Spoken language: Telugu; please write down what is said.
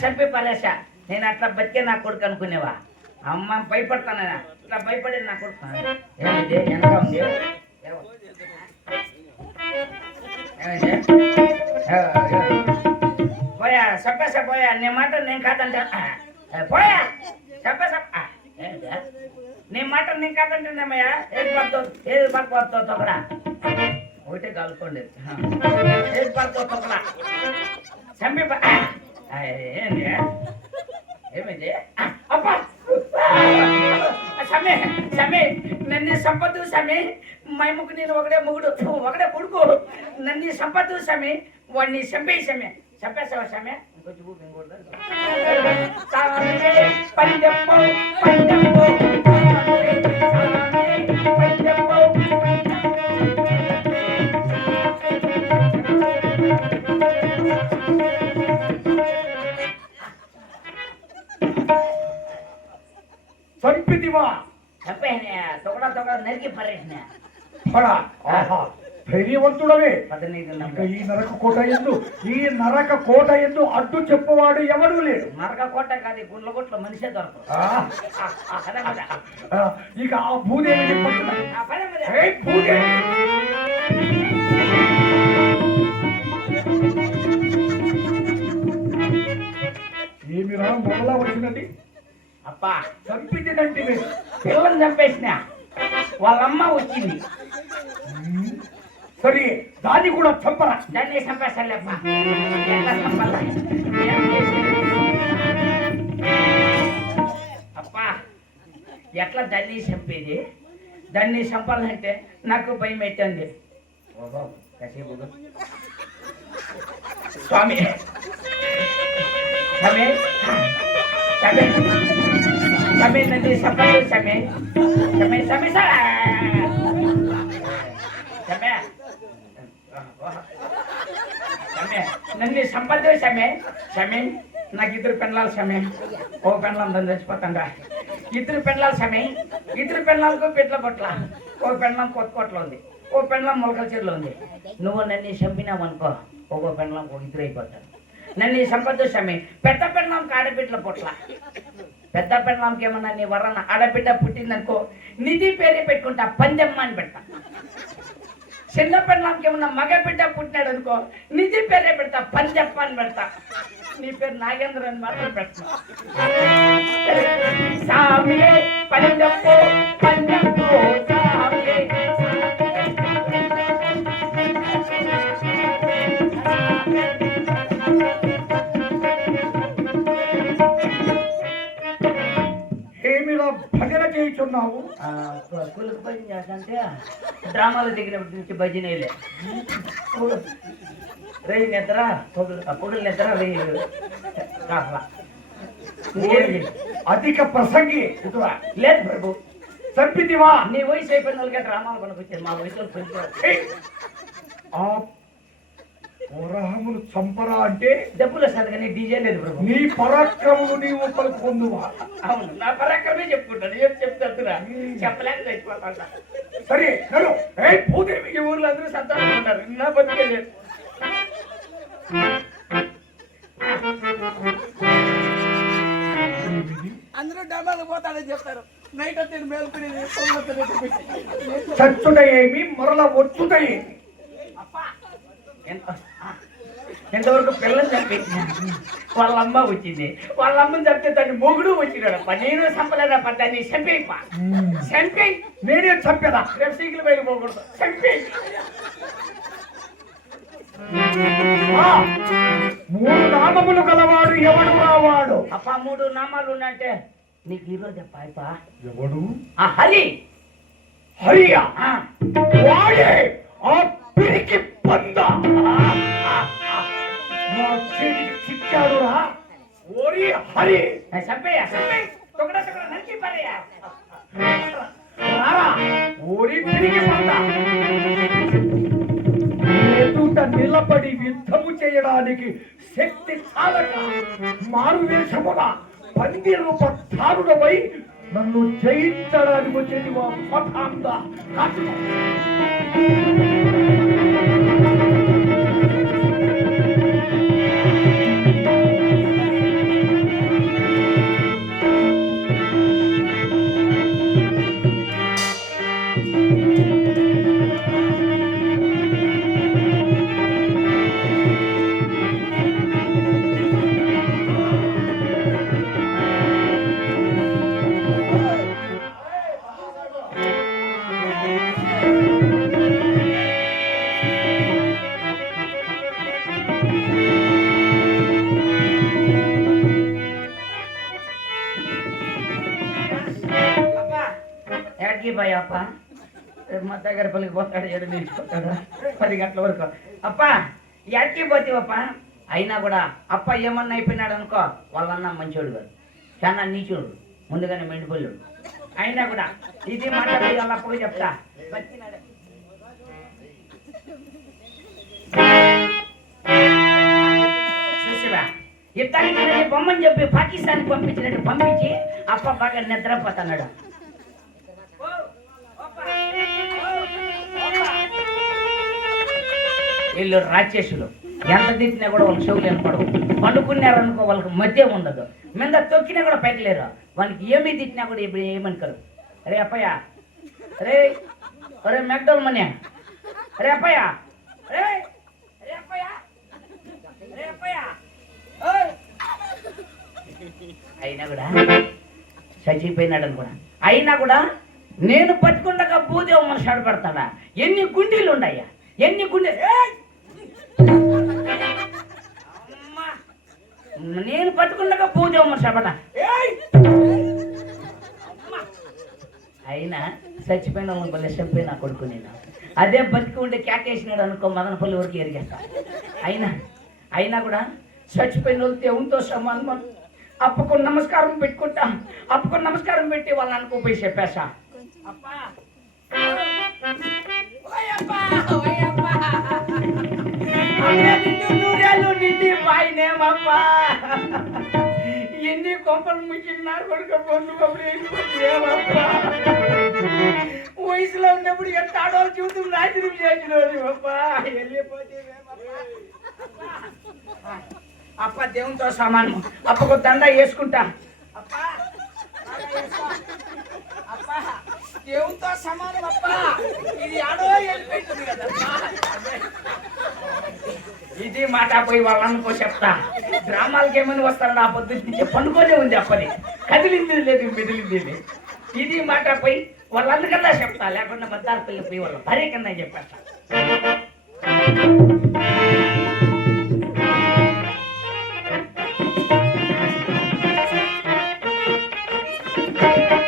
చంపి పరేసా నేను అట్లా బతికే నా కొడుకు అనుకునేవా? అమ్మ భయపడతానా? ఇట్లా భయపడి నా కొడుకు ఏమిటి ఎంత ఉంది. పోయా చెప్పేసా పోయా. నీ మాట నేను కాదంటే పోయా చెప్పేసా నీ మాట నేను కాదంటేనేమయ్యా ఏది పడుతుంది ఏది పడుతుంది తొకడా ఒకటే కలుపుకోండి ఏది పడుతుంది తొకడా చంపి నన్ను సంపత్తు స్వామి. మేముకు నేను ఒకడే మొగుడు ఒకడే కొడుకు. నన్ను సంపత్తు స్వామి. వాడిని చంపేసామే చంపేసావా స్వామి? ఇంకొంచెం చంపితివా? చంపేసినా తొగడ తొగడ నరికి పరేసినా ఫడా ఆహా ధైర్యవంతుడవే ఈ నరక కోట ఎందు ఈ నరక కోట ఎందు అడ్డు చెప్పువాడు ఎవడు లేడు మరక కోట కాదు గుండ్ల కొట్ల మనిషే దొరకదు ఇక ఆ. ఏయ్ భూదేవి ఏమిరా మొదలా వచ్చినది అప్పా చంపితినంటే పిల్లని చంపేసిన. వాళ్ళమ్మ వచ్చింది. సరే దాన్ని కూడా చంపరా? దాన్ని చేసేది? అప్పా ఎట్లా దాన్ని చంపేది? దాన్ని చంపాలంటే నాకు భయం కాసేపు ఊగు. స్వామి. స్వామి. స్వామి nanti sampai sampai sampai sampai స్వామి Sampai. స్వామి స్వామి నన్ను సంపద స్వామి స్వామి నాకు ఇద్దరు పెళ్ళాలి స్వామి ఓ పెళ్ళం దాన్ని చచ్చిపోతాండా ఇద్దరు పెళ్ళాలి స్వామి ఇద్దరు పెళ్ళాలకు పెట్ల పొట్ల ఓ పెళ్ళం కొత్త కొట్ల ఉంది ఓ పెళ్ళం మొలకల చెరులో ఉంది నువ్వు నన్ను చంపినావు అనుకో ఒక్కో పెళ్ళం ఒక ఇద్దరు అయిపోతాడు నన్ను సంపద స్వామి పెద్ద పెళ్ళంకి ఆడబిడ్డల పొట్ల పెద్ద పెళ్ళంకి ఏమన్నా నీ వరన ఆడబిడ్డ పుట్టిందనుకో నిధి పేరే పెట్టుకుంటా పందెమ్మ అని పెడతా. చిన్న పెళ్ళంకి ఏమన్నా మగ బిడ్డ పుట్టినాడు అనుకో నిధి పేరే పెడతా పందెప్ప అని పెడతా. నీ పేరు నాగేంద్ర అని మాత్రం పెడతా. పందెప్పు పందెప్పు చేయుచున్నావు కులకు భజన చేస్తుంటే డ్రామాలు దిగినప్పటి నుంచి భజనేలే. రేయి నిద్ర పొగలు పొగలు నిద్ర ఇంకేంటి? అధిక ప్రసంగి లేదు ప్రభు. చంపితివా నీ వయసు అయిపోయిన వాళ్ళకే డ్రామాలు కొనుకొచ్చారు మా వయసులో పెంచారు పురహమును చంపరా అంటే డబ్బులు కానీ డీజే లేదు ప్రభు. నీ పరాక్రమము నీవు పలుకొందువా? అవును నా పరాక్రమే చెప్పుకుంటాను. ఏం చెప్తారా చెప్పలేక చచ్చిపోతా సరే నడు. ఏయ్ భూదేవి ఈ ఊర్లో అందరూ సంతానం ఉంటారు. నా బతికే లేదు. అందరూ డబ్బాలు పోతాడని చెప్తారు. నైట్ వచ్చి మేల్కొని చచ్చుట ఏమి మరల వచ్చుట ఏమి ఎంత- ఎంతవరకు పిల్లలు చంపేసిన వాళ్ళ అమ్మ వచ్చింది. వాళ్ళ అమ్మని చంపితే దాన్ని మొగుడు వచ్చినాడు. అప్ప నేను చంపలేదా పడ్డా నీ చంపేయప్ప చంపేయి. నేనే చంపేదా? రేపు సీకిలు పైకి పోకూడదు. చంపేయి. ఆ! మూడు నామములు గలవాడు ఎవడు రావాడు? అప్ప మూడు నామాలు ఉన్నంటే నీకు ఈరోజు పాయప ఎవడు? ఆ హరి. హరియా. వాడే. ఆ పిరికి పంద. నా చేతికి చిక్కాడురా ఓరి హరి. చంపేయ చంపేయి. తొగడ తొగడ నరికి పడేయ రారా. ఓరి పిరికి పంద. ఎదుట నిలబడి యుద్ధము చేయడానికి శక్తి చాలక మారు వేషమున పంది రూప ధారుడమై నన్ను జయించడానికి వచ్చేది మా పథాంద ఎక్కడికి పోయాప్ప రేపు మా దగ్గర పలికి పోతాడు ఏడు నిలిచిపోతాడు. పది గంటల వరకు. అప్ప ఎక్కడికి పోతేవప్ప. అయినా కూడా అప్ప ఏమన్నా అయిపోయినాడు అనుకో వాళ్ళన్న మంచోడు కాదు. చాలా నీచుడు. ముందుగానే మెండిపోయాడు. అయినా కూడా ఇది మాట్లాడి వాళ్ళ అప్పకు చెప్తా. చూసిరా ఇతనికి బొమ్మని చెప్పి పాకిస్తాన్ పంపించినట్టు పంపించి అప్ప బాగా నిద్రపోతున్నాడు. వీళ్ళు రాక్షసులు. ఎంత తిట్టినా కూడా వాళ్ళకి చెవులు వినపడవు. పండుకున్నారనుకో వాళ్ళకి మధ్య ఉండదు. మీద తొక్కినా కూడా పైకలేరు వాళ్ళకి ఏమి తిట్టినా కూడా ఇప్పుడు ఏమనుకోరు రే అప్పయ్య. అరే. అరే మెక్డోల్ మనీ. అరే అప్పయ్య. అరే. అప్పయ్య. అప్పయ్య. అయినా కూడా చచ్చిపోయినాడు అనుకున్నా అయినా కూడా నేను పట్టుకుండగా భూదేవ మనిషి ఆడపడతాడా? ఎన్ని గుండీలు ఉన్నాయా? ఎన్ని గుండె నేను భూదేవ మనిషి ఆడపడ అయినా చచ్చిపోయిన భలే చెప్పి నా కొడుకు నేను. అదే బతికి ఉంటే కేకేసినాడు అనుకో మదనపల్లి వరకు ఎరిగేస్తా. అయినా అయినా కూడా చచ్చిపోయిన వాళ్ళు దేవునితో సమానం అప్పకు నమస్కారం పెట్టుకుంటా అప్పకు నమస్కారం పెట్టి వాళ్ళని అనుకో పోయి చెప్పేసా అప్పా. నూరేళ్ళు నిండి పాయినేమప్పా ఎన్ని కొంపలు ముచ్చిన్నారు కొడుకు పొందు ఏమప్పా వయసులో ఉన్నప్పుడు ఎంత ఆడవాళ్ళు చూస్తూ నాశనం చేసినోడు అప్పా వెళ్ళిపోతే అప్ప దేవునితో సమానం. అప్పకు దండ వేసుకుంటా. అప్ప. దండ దేవునితో సమానం అప్ప. ఇది ఆడో వెళ్ళిపోయింది కదా ఇది మాట పోయి వాళ్ళనుకో చెప్తా. గ్రామాలకి ఏమని వస్తారని ఆ పొద్దు పండుకోనే ఉంది అప్పని కదిలింది లేదు మెదిలింది ఇది మాట పోయి వాళ్ళందుకన్నా చెప్తా లేకుండా మద్దారు పిల్లలు పోయి వాళ్ళ భార్య కన్నా చెప్పేస్తా.